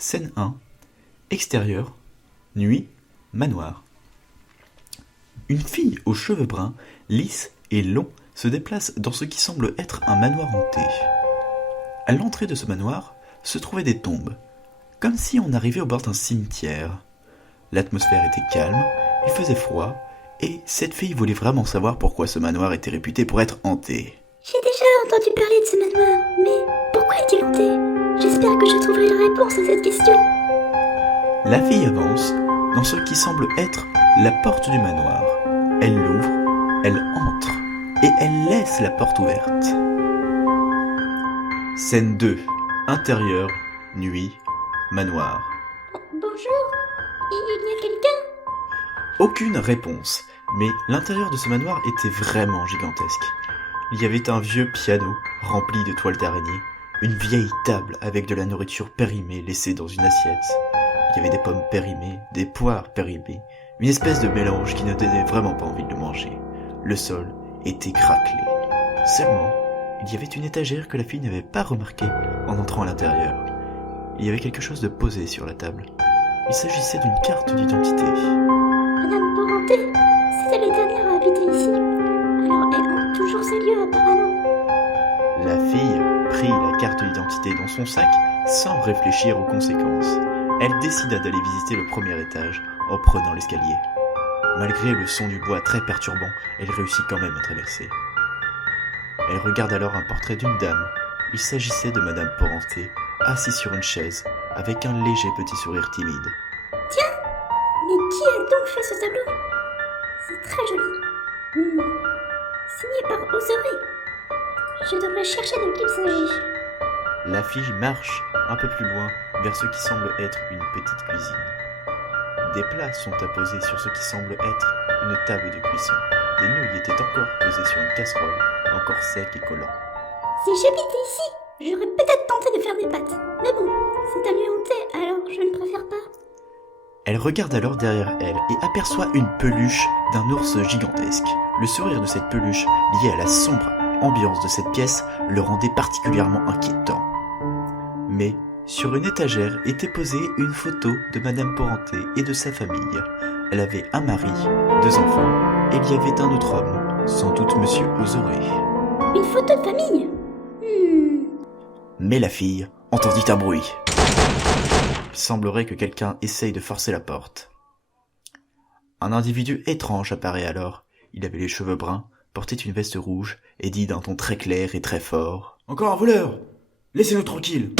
Scène 1. Extérieur. Nuit. Manoir. Une fille aux cheveux bruns, lisses et longs, se déplace dans ce qui semble être un manoir hanté. À l'entrée de ce manoir se trouvaient des tombes, comme si on arrivait au bord d'un cimetière. L'atmosphère était calme, il faisait froid, et cette fille voulait vraiment savoir pourquoi ce manoir était réputé pour être hanté. J'ai déjà entendu parler de ce manoir, mais pourquoi est-il hanté? J'espère que je trouverai la réponse à cette question. La fille avance dans ce qui semble être la porte du manoir. Elle l'ouvre, elle entre, et elle laisse la porte ouverte. Scène 2. Intérieur, nuit, manoir. Bonjour, il y a quelqu'un? Aucune réponse, mais l'intérieur de ce manoir était vraiment gigantesque. Il y avait un vieux piano rempli de toiles d'araignée, une vieille table avec de la nourriture périmée laissée dans une assiette. Il y avait des pommes périmées, des poires périmées, une espèce de mélange qui ne donnait vraiment pas envie de le manger. Le sol était craquelé. Seulement, il y avait une étagère que la fille n'avait pas remarquée en entrant à l'intérieur. Il y avait quelque chose de posé sur la table. Il s'agissait d'une carte d'identité. Madame Parenté, c'était la dernière à habiter ici. Alors elle hante toujours ces lieux apparemment. La fille prit la carte d'identité dans son sac sans réfléchir aux conséquences. Elle décida d'aller visiter le premier étage en prenant l'escalier. Malgré le son du bois très perturbant, elle réussit quand même à traverser. Elle regarde alors un portrait d'une dame. Il s'agissait de Madame Parenté, assise sur une chaise, avec un léger petit sourire timide. Tiens, mais qui a donc fait ce tableau? C'est très joli. Signé par Oseré. Je devrais chercher de qui il s'agit. La fille marche un peu plus loin vers ce qui semble être une petite cuisine. Des plats sont apposés sur ce qui semble être une table de cuisson. Des nouilles étaient encore posées sur une casserole, encore sec et collant. Si j'habitais ici, j'aurais peut-être tenté de faire des pâtes. Mais bon, c'est un lieu hanté, alors je ne préfère pas. Elle regarde alors derrière elle et aperçoit une peluche d'un ours gigantesque. Le sourire de cette peluche, lié à la sombre ambiance de cette pièce, le rendait particulièrement inquiétant. Mais sur une étagère était posée une photo de Madame Parenté et de sa famille. Elle avait un mari, 2 enfants, et il y avait un autre homme, sans doute Monsieur Oseré. Une photo de famille? Mais la fille entendit un bruit. Il semblerait que quelqu'un essaye de forcer la porte. Un individu étrange apparaît alors. Il avait les cheveux bruns, portait une veste rouge et dit d'un ton très clair et très fort: « Encore un voleur! Laissez-nous tranquille !»